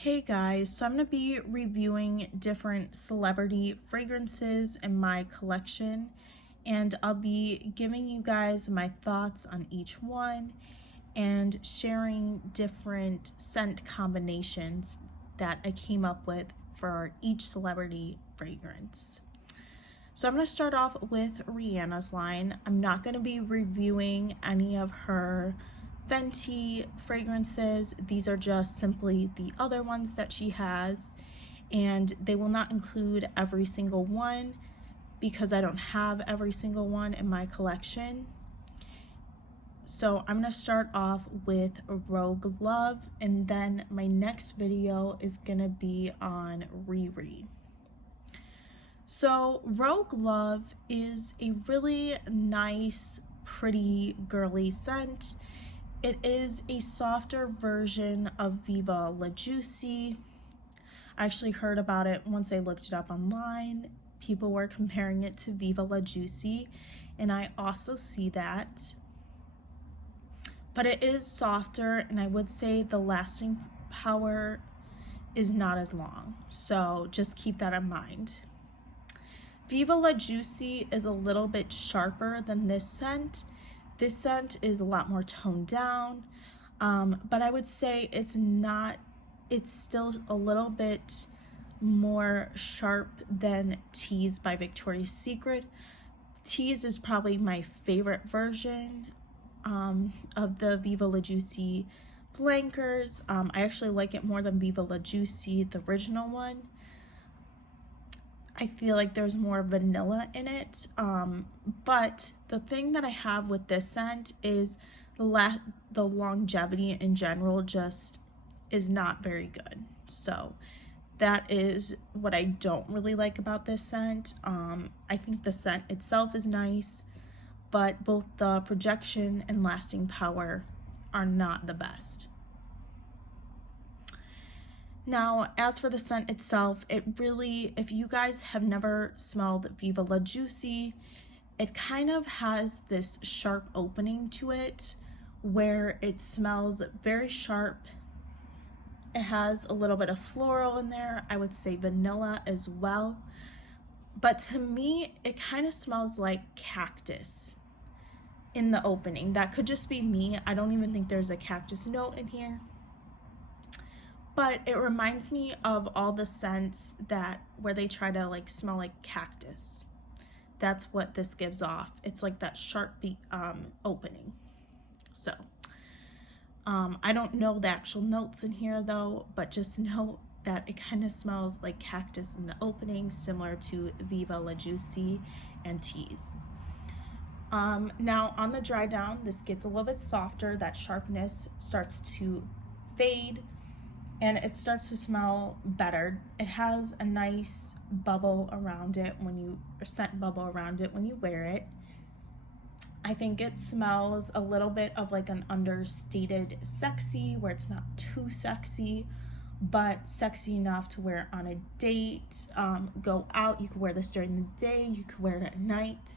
Hey guys, so I'm going to be reviewing different celebrity fragrances in my collection, and I'll be giving you guys my thoughts on each one and sharing different scent combinations that I came up with for each celebrity fragrance. So I'm going to start off with Rihanna's line. I'm not going to be reviewing any of her Fenty fragrances. These are just simply the other ones that she has, and they will not include every single one because I don't have every single one in my collection. So I'm going to start off with Rogue Love, and then my next video is going to be on Riri. So Rogue Love is a really nice, pretty, girly scent. It is a softer version of Viva La Juicy. I actually heard about it once I looked it up online. People were comparing it to Viva La Juicy, and I also see that. But it is softer, and I would say the lasting power is not as long. So just keep that in mind. Viva La Juicy is a little bit sharper than this scent. This scent is a lot more toned down, but I would say it's still a little bit more sharp than Tease by Victoria's Secret. Tease is probably my favorite version of the Viva La Juicy flankers. I actually like it more than Viva La Juicy, the original one. I feel like there's more vanilla in it, but the thing that I have with this scent is the longevity in general just is not very good. So that is what I don't really like about this scent. I think the scent itself is nice, but both the projection and lasting power are not the best. Now, as for the scent itself, it really, if you guys have never smelled Viva La Juicy, it kind of has this sharp opening to it where it smells very sharp. It has a little bit of floral in there. I would say vanilla as well. But to me, it kind of smells like cactus in the opening. That could just be me. I don't even think there's a cactus note in here. But it reminds me of all the scents where they try to like smell like cactus. That's what this gives off. It's like that sharp opening. So I don't know the actual notes in here though, but just know that it kind of smells like cactus in the opening, similar to Viva La Juicy and Tease. Now on the dry down, this gets a little bit softer. That sharpness starts to fade, and it starts to smell better. It has a nice bubble around it scent bubble around it when you wear it. I think it smells a little bit of like an understated sexy, where it's not too sexy, but sexy enough to wear on a date, go out. You could wear this during the day, you could wear it at night.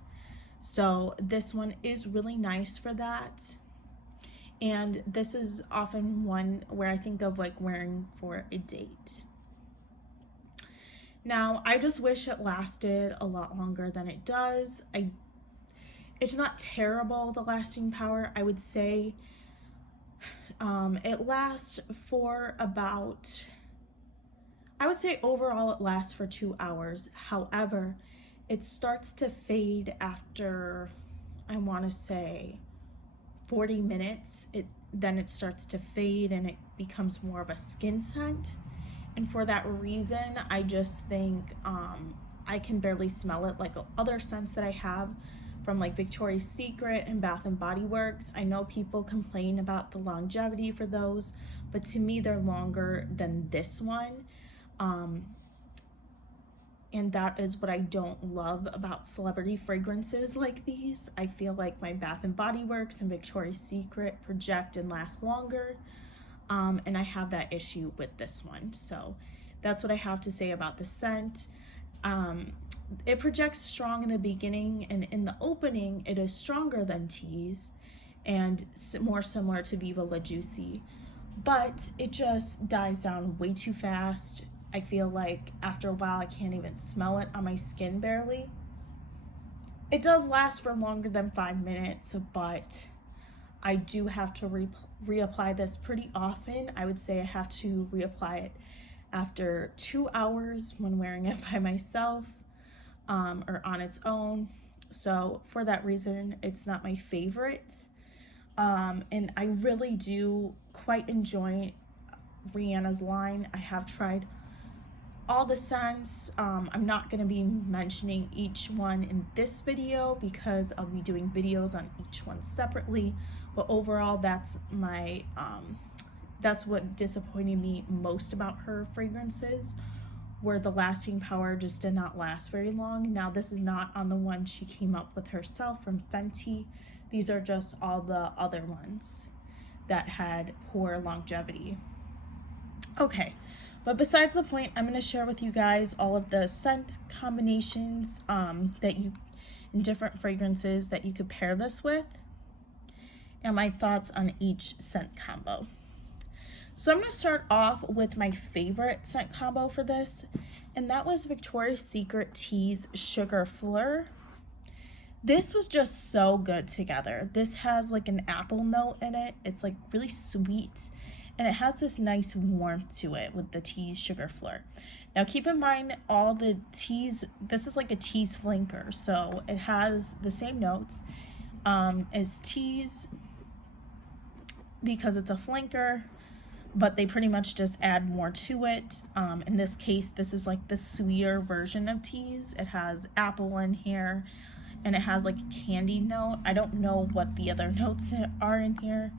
So this one is really nice for that. And this is often one where I think of like wearing for a date. Now, I just wish it lasted a lot longer than it does. It's not terrible, the lasting power. I would say it lasts for about, I would say overall it lasts for 2 hours. However, it starts to fade after, I want to say, 40 minutes. Then it starts to fade and it becomes more of a skin scent. And for that reason, I just think I can barely smell it like other scents that I have from like Victoria's Secret and Bath and Body Works. I know people complain about the longevity for those, but to me they're longer than this one. And that is what I don't love about celebrity fragrances like these. I feel like my Bath and Body Works and Victoria's Secret project and last longer. And I have that issue with this one. So that's what I have to say about the scent. It projects strong in the beginning, and in the opening, it is stronger than Tease and more similar to Viva La Juicy. but it just dies down way too fast. I feel like after a while I can't even smell it on my skin barely. It does last for longer than 5 minutes, but I do have to reapply this pretty often. I would say I have to reapply it after 2 hours when wearing it by myself, or on its own. So for that reason, it's not my favorite. And I really do quite enjoy Rihanna's line. I have tried all the scents. I'm not going to be mentioning each one in this video because I'll be doing videos on each one separately, but overall that's my that's what disappointed me most about her fragrances, where the lasting power just did not last very long. Now this is not on the one she came up with herself from Fenty. These are just all the other ones that had poor longevity. Okay, but besides the point, I'm going to share with you guys all of the scent combinations that you, in different fragrances that you could pair this with, and my thoughts on each scent combo. So I'm going to start off with my favorite scent combo for this, and that was Victoria's Secret Tease Sugar Fleur. This was just so good together. This has like an apple note in it. It's like really sweet, and it has this nice warmth to it with the Tease Sugar Fleur. Now keep in mind all the teas, this is like a tease flanker, so it has the same notes as teas because it's a flanker, but they pretty much just add more to it. In this case, this is like the sweeter version of teas. It has apple in here, and it has like a candy note. I don't know what the other notes are in here,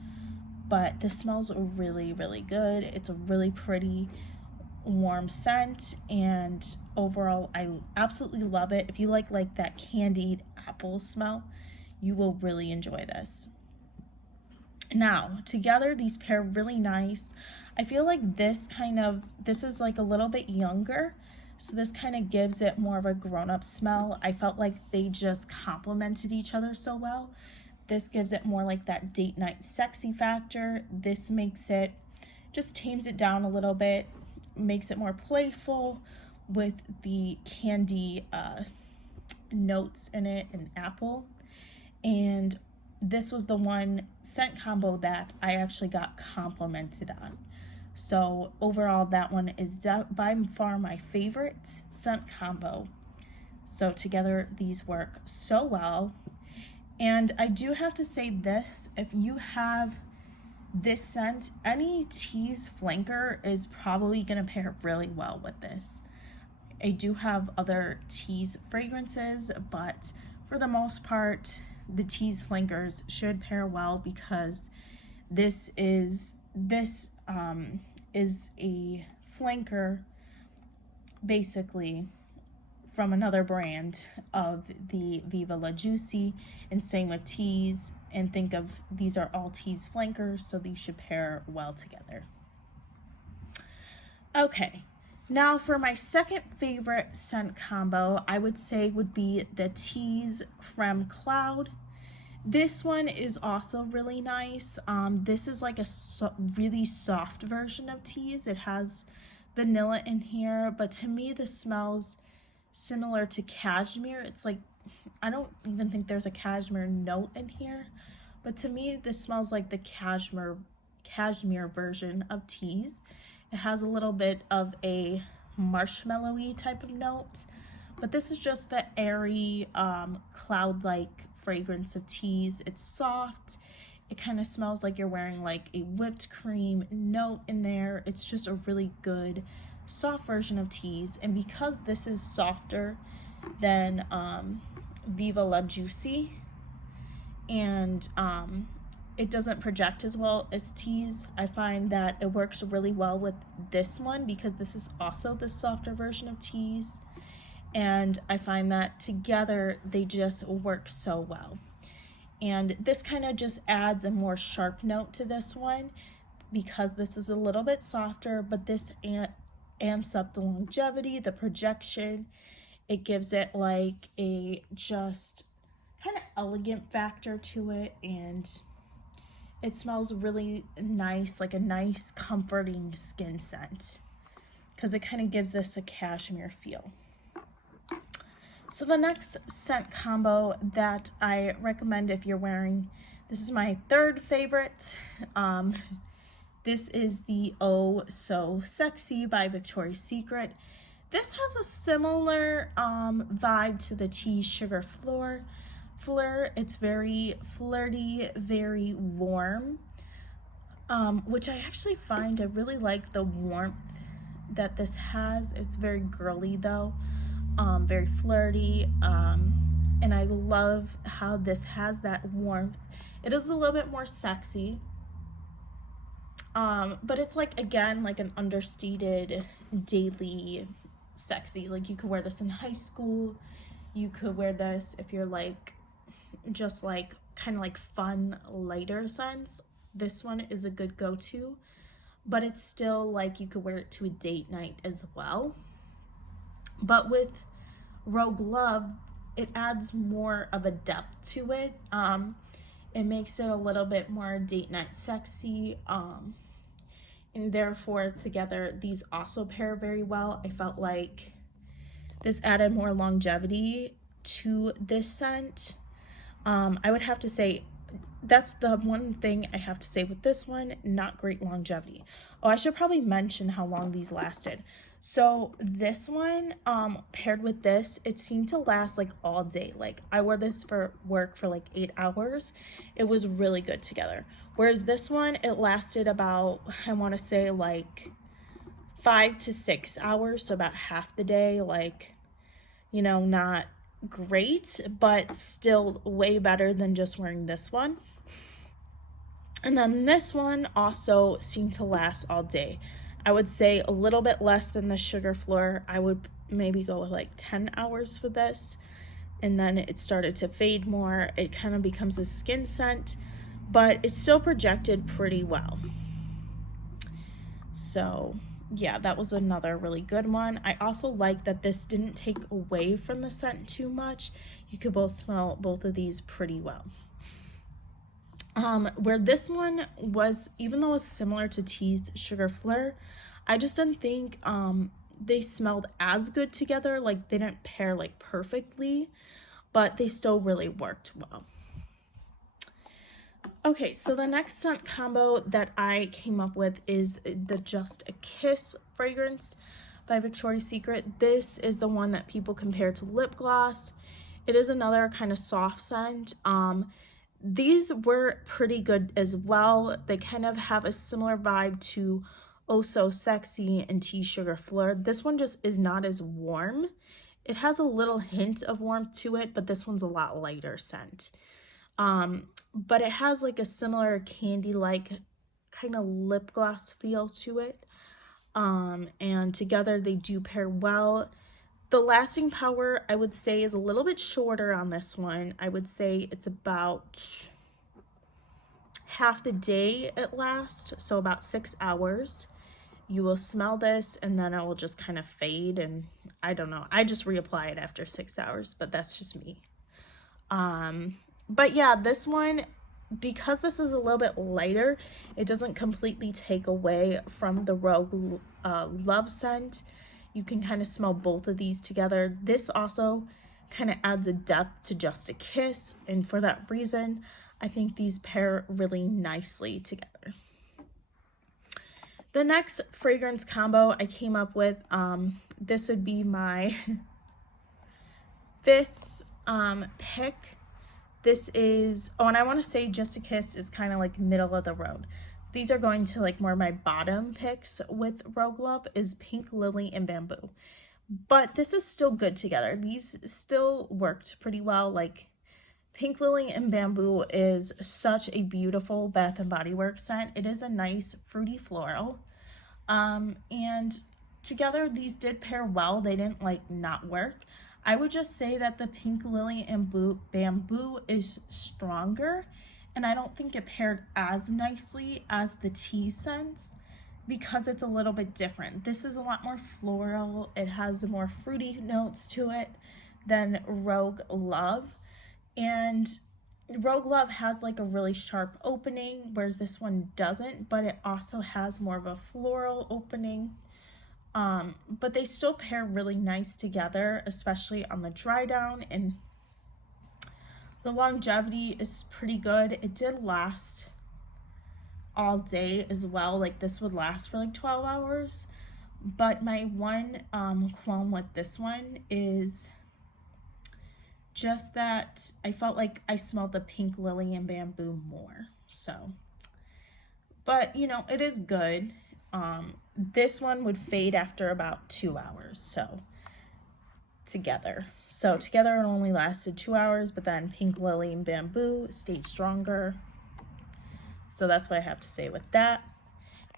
but this smells really, really good. It's a really pretty warm scent, and overall I absolutely love it. If you like that candied apple smell, you will really enjoy this. Now together these pair really nice. I feel like this is like a little bit younger, so this kind of gives it more of a grown-up smell. I felt like they just complemented each other so well. This gives it more like that date night sexy factor. This makes it, just tames it down a little bit, makes it more playful with the candy notes in it and apple. And this was the one scent combo that I actually got complimented on. So overall, that one is by far my favorite scent combo. So together, these work so well. And I do have to say this, if you have this scent, any tease flanker is probably going to pair really well with this. I do have other tease fragrances, but for the most part, the tease flankers should pair well because this is a flanker basically from another brand of the Viva La Juicy, and same with teas, and think of these are all teas flankers, so these should pair well together. Okay, now for my second favorite scent combo, I would say would be the Tease Creme Cloud. This one is also really nice. This is like a really soft version of teas. It has vanilla in here, but to me this smells similar to cashmere. It's like, I don't even think there's a cashmere note in here, but to me this smells like the cashmere version of teas. It has a little bit of a marshmallowy type of note, but this is just the airy cloud-like fragrance of teas. It's soft. It kind of smells like you're wearing like a whipped cream note in there. It's just a really good soft version of teas, and because this is softer than Viva La Juicy, and it doesn't project as well as teas, I find that it works really well with this one because this is also the softer version of teas, and I find that together they just work so well. And this kind of just adds a more sharp note to this one because this is a little bit softer, but this amps up the longevity, the projection. It gives it like a just kind of elegant factor to it, and It smells really nice, like a nice comforting skin scent, because it kind of gives this a cashmere feel. So the next scent combo that I recommend if you're wearing, this is my third favorite. This is the Oh So Sexy by Victoria's Secret. This has a similar vibe to the Tea Sugar Fleur. It's very flirty, very warm, which I actually find I really like the warmth that this has. It's very girly though, very flirty, and I love how this has that warmth. It is a little bit more sexy, but it's like, again, like an understated daily sexy. Like you could wear this in high school, you could wear this if you're like just like kind of like fun lighter scents. This one is a good go-to, but it's still like you could wear it to a date night as well. But with Rogue Love, it adds more of a depth to it. It makes it a little bit more date night sexy, and therefore together these also pair very well. I felt like this added more longevity to this scent. I would have to say that's the one thing I have to say with this one, not great longevity. Oh, I should probably mention how long these lasted. So this one, paired with this, it seemed to last like all day. Like I wore this for work for like 8 hours. It was really good together. Whereas this one, it lasted about, I want to say like 5 to 6 hours. So about half the day, like, you know, not great, but still way better than just wearing this one. And then this one also seemed to last all day. I would say a little bit less than the Sugar Fleur. I would maybe go with like 10 hours for this. And then it started to fade more. It kind of becomes a skin scent, but it still projected pretty well. So yeah, that was another really good one. I also like that this didn't take away from the scent too much. You could both smell both of these pretty well. Where this one was, even though it was similar to Tea's Sugar Fleur, I just didn't think they smelled as good together. Like they didn't pair like perfectly, but they still really worked well. Okay, so the next scent combo that I came up with is the Just a Kiss fragrance by Victoria's Secret. This is the one that people compare to lip gloss. It is another kind of soft scent. These were pretty good as well. They kind of have a similar vibe to Oh So Sexy and Tea Sugar Fleur. This one just is not as warm. It has a little hint of warmth to it, but this one's a lot lighter scent. But it has like a similar candy-like kind of lip gloss feel to it. And together they do pair well. The lasting power, I would say, is a little bit shorter on this one. I would say it's about half the day it lasts, so about 6 hours. You will smell this and then it will just kind of fade, and I don't know. I just reapply it after 6 hours, but that's just me. But yeah, this one, because this is a little bit lighter, it doesn't completely take away from the Rogue Love scent. You can kind of smell both of these together. This also kind of adds a depth to Just a Kiss, and for that reason, I think these pair really nicely together. The next fragrance combo I came up with, this would be my fifth pick. This is, oh, and I want to say Just a Kiss is kind of like middle of the road. These are going to like more my bottom picks with Rogue Love is Pink Lily and Bamboo. But this is still good together. These still worked pretty well. Like Pink Lily and Bamboo is such a beautiful Bath and Body Works scent. It is a nice fruity floral. And together these did pair well. They didn't like not work. I would just say that the Pink Lily and Bamboo is stronger, and I don't think it paired as nicely as the tea scents because it's a little bit different. This is a lot more floral. It has more fruity notes to it than Rogue Love. And Rogue Love has like a really sharp opening, whereas this one doesn't, but it also has more of a floral opening. But they still pair really nice together, especially on the dry down, and the longevity is pretty good. It did last all day as well. Like this would last for like 12 hours. But my one qualm with this one is just that I felt like I smelled the pink lily and bamboo more. So, but you know, it is good. This one would fade after about 2 hours. So together it only lasted 2 hours, but then pink lily and bamboo stayed stronger. So that's what I have to say with that.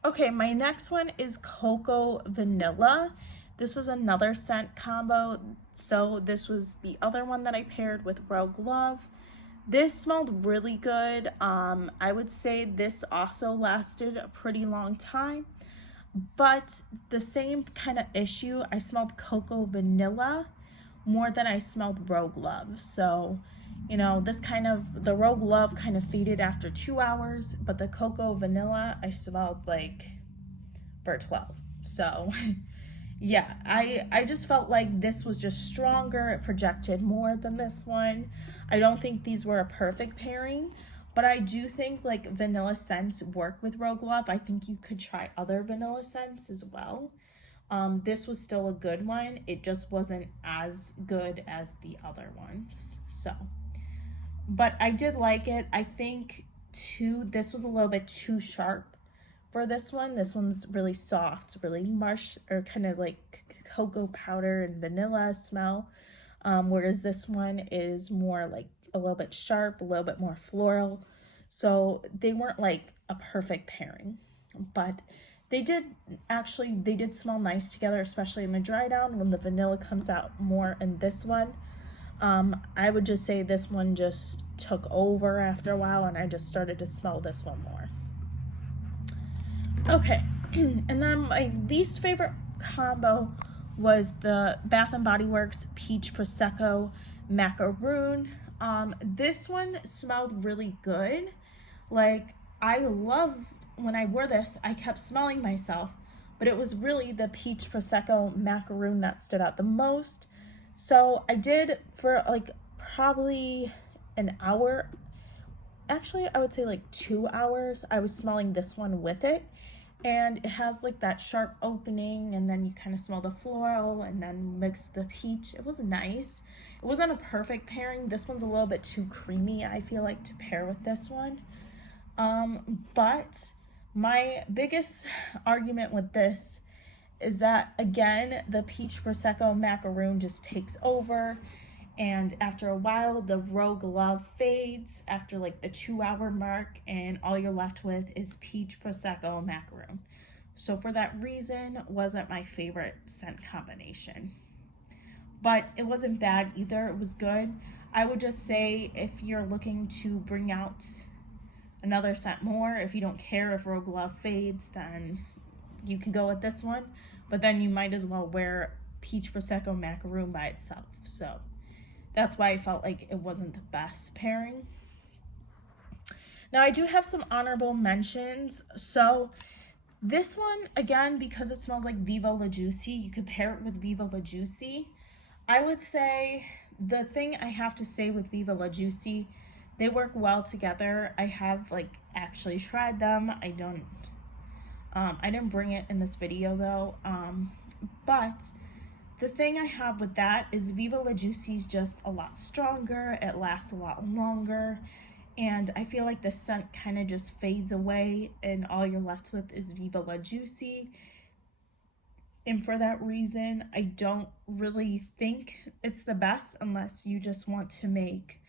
Okay, my next one is Cocoa Vanilla. This was another scent combo. So this was the other one that I paired with Rogue Love. This smelled really good. I would say this also lasted a pretty long time, but the same kind of issue. I smelled Cocoa Vanilla more than I smelled Rogue Love. So, you know, the Rogue Love kind of faded after 2 hours, but the Cocoa Vanilla I smelled like for 12. So yeah, I just felt like this was just stronger. It projected more than this one. I don't think these were a perfect pairing, but I do think like vanilla scents work with Rogue Love. I think you could try other vanilla scents as well. This was still a good one. It just wasn't as good as the other ones. So, but I did like it. I think this was a little bit too sharp for this one. This one's really soft, really marsh or kind of like cocoa powder and vanilla smell. Whereas this one is more like a little bit sharp, a little bit more floral. So they weren't like a perfect pairing, but they did smell nice together, especially in the dry down when the vanilla comes out more in this one. I would just say this one just took over after a while, and I just started to smell this one more. Okay, and then my least favorite combo was the Bath and Body Works Peach Prosecco Macaroon. This one smelled really good. Like, I love when I wore this, I kept smelling myself, but it was really the Peach Prosecco Macaroon that stood out the most. So I did for like probably an hour, actually I would say like 2 hours, I was smelling this one with it. And it has like that sharp opening, and then you kind of smell the floral and then mix the peach. It was nice. It wasn't a perfect pairing. This one's a little bit too creamy, I feel like, to pair with this one. But my biggest argument with this is that, again, the Peach Prosecco Macaroon just takes over. And after a while, the Rogue Love fades after like the 2 hour mark, and all you're left with is Peach Prosecco Macaroon. So for that reason, wasn't my favorite scent combination. But it wasn't bad either. It was good. I would just say if you're looking to bring out another scent more, if you don't care if Rogue Love fades, then you can go with this one. But then you might as well wear Peach Prosecco Macaroon by itself. So that's why I felt like it wasn't the best pairing. Now I do have some honorable mentions. So this one, again, because it smells like Viva La Juicy, you could pair it with Viva La Juicy. I would say the thing I have to say with Viva La Juicy, they work well together. I have like actually tried them. I didn't bring it in this video though. But the thing I have with that is Viva La Juicy is just a lot stronger. It lasts a lot longer. And I feel like the scent kind of just fades away, and all you're left with is Viva La Juicy. And for that reason, I don't really think it's the best unless you just want to make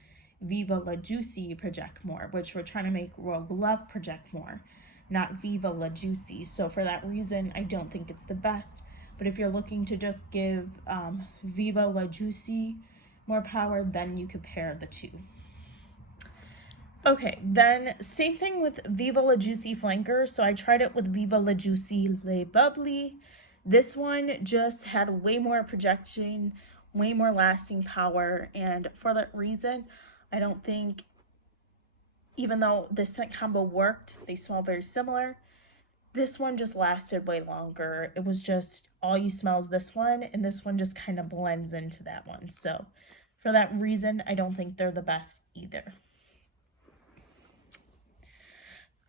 Viva La Juicy project more, which we're trying to make Rogue Love project more, not Viva La Juicy. So for that reason, I don't think it's the best. But if you're looking to just give Viva La Juicy more power, then you could pair the two. Okay, then same thing with Viva La Juicy Flanker. So I tried it with Viva La Juicy Le Bubbly. This one just had way more projection, way more lasting power. And for that reason, I don't think even though this scent combo worked, they smell very similar. This one just lasted way longer. It was just all you smell is this one, and this one just kind of blends into that one. So for that reason, I don't think they're the best either.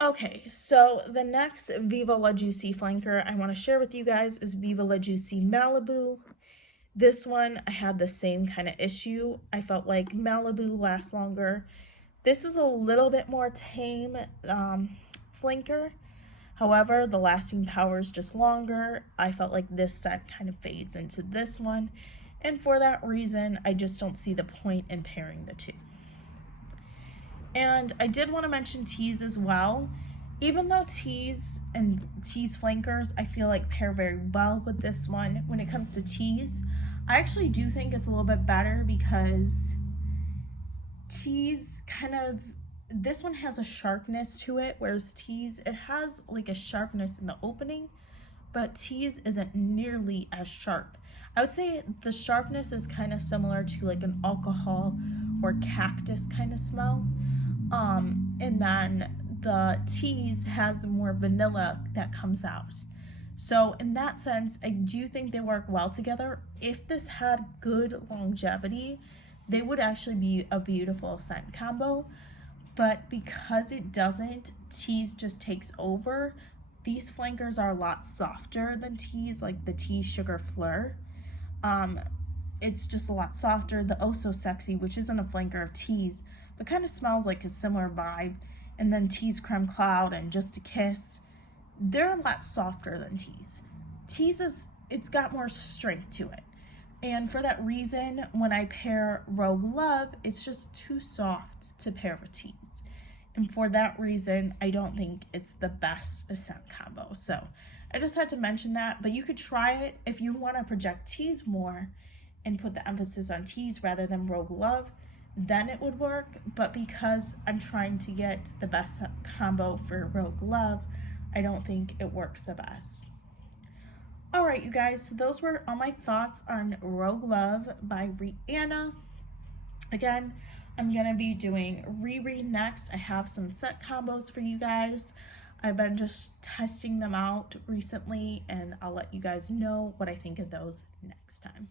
Okay, so the next Viva La Juicy flanker I want to share with you guys is Viva La Juicy Malibu. This one, I had the same kind of issue. I felt like Malibu lasts longer. This is a little bit more tame flanker. However, the lasting power is just longer. I felt like this scent kind of fades into this one. And for that reason, I just don't see the point in pairing the two. And I did want to mention teas as well. Even though teas and teas flankers, I feel like pair very well with this one. When it comes to teas, I actually do think it's a little bit better because teas kind of, this one has a sharpness to it, whereas teas, it has like a sharpness in the opening, but teas isn't nearly as sharp. I would say the sharpness is kind of similar to like an alcohol or cactus kind of smell. And then the teas has more vanilla that comes out. So in that sense, I do think they work well together. If this had good longevity, they would actually be a beautiful scent combo. But because it doesn't, teas just takes over. These flankers are a lot softer than teas, like the tea sugar fleur. It's just a lot softer. The Oh So Sexy, which isn't a flanker of teas, but kind of smells like a similar vibe. And then Teas Creme Cloud and Just a Kiss, they're a lot softer than teas. Teas it's got more strength to it. And for that reason, when I pair Rogue Love, it's just too soft to pair with teas. And for that reason, I don't think it's the best scent combo. So I just had to mention that, but you could try it if you want to project teas more and put the emphasis on teas rather than Rogue Love, then it would work. But because I'm trying to get the best combo for Rogue Love, I don't think it works the best. Alright, you guys, so those were all my thoughts on Rogue Love by Rihanna. Again, I'm going to be doing Riri next. I have some scent combos for you guys. I've been just testing them out recently, and I'll let you guys know what I think of those next time.